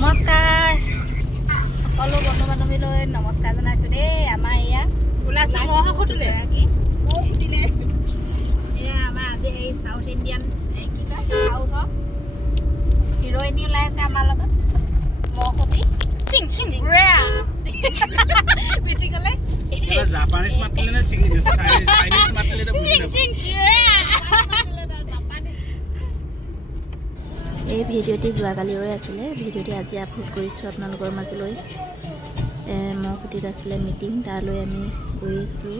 নমস্কাৰ সকলো বন্ধু বান্ধৱীলৈ নমস্কাৰ জনাইছোঁ দেই। আমাৰ এয়া ওলাইছোঁ এয়া আমাৰ আজি সেই চাউথ ইণ্ডিয়ান কি কয় চাউথৰ হিৰইনী ওলাই আছে আমাৰ লগত মহসুতি চিং চিং বেটি ক'লে জাপানিজ মাতিলে নে চাইনিজ মাতিলে এই ভিডিঅ'টি যোৱাকালিৰে আছিলে। ভিডিঅ'টি আজি আপলোড কৰিছোঁ আপোনালোকৰ মাজলৈ। মহসুতিত আছিলে মিটিং, তালৈ আমি গৈ আছোঁ।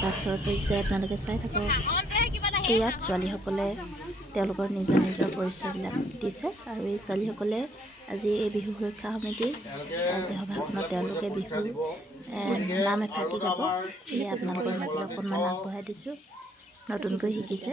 পাছত হৈছে আপোনালোকে চাই থাকক। ইয়াত ছোৱালীসকলে তেওঁলোকৰ নিজৰ নিজৰ পৰিচয়বিলাক দিছে আৰু এই ছোৱালীসকলে আজি এই বিহু সুৰক্ষা সমিতিৰ আজি সভাখনত তেওঁলোকে বিহু নাম এফাকি গাব। এয়া আপোনালোকৰ মাজলৈ অকণমান আগবঢ়াই দিছোঁ। নতুনকৈ শিকিছে।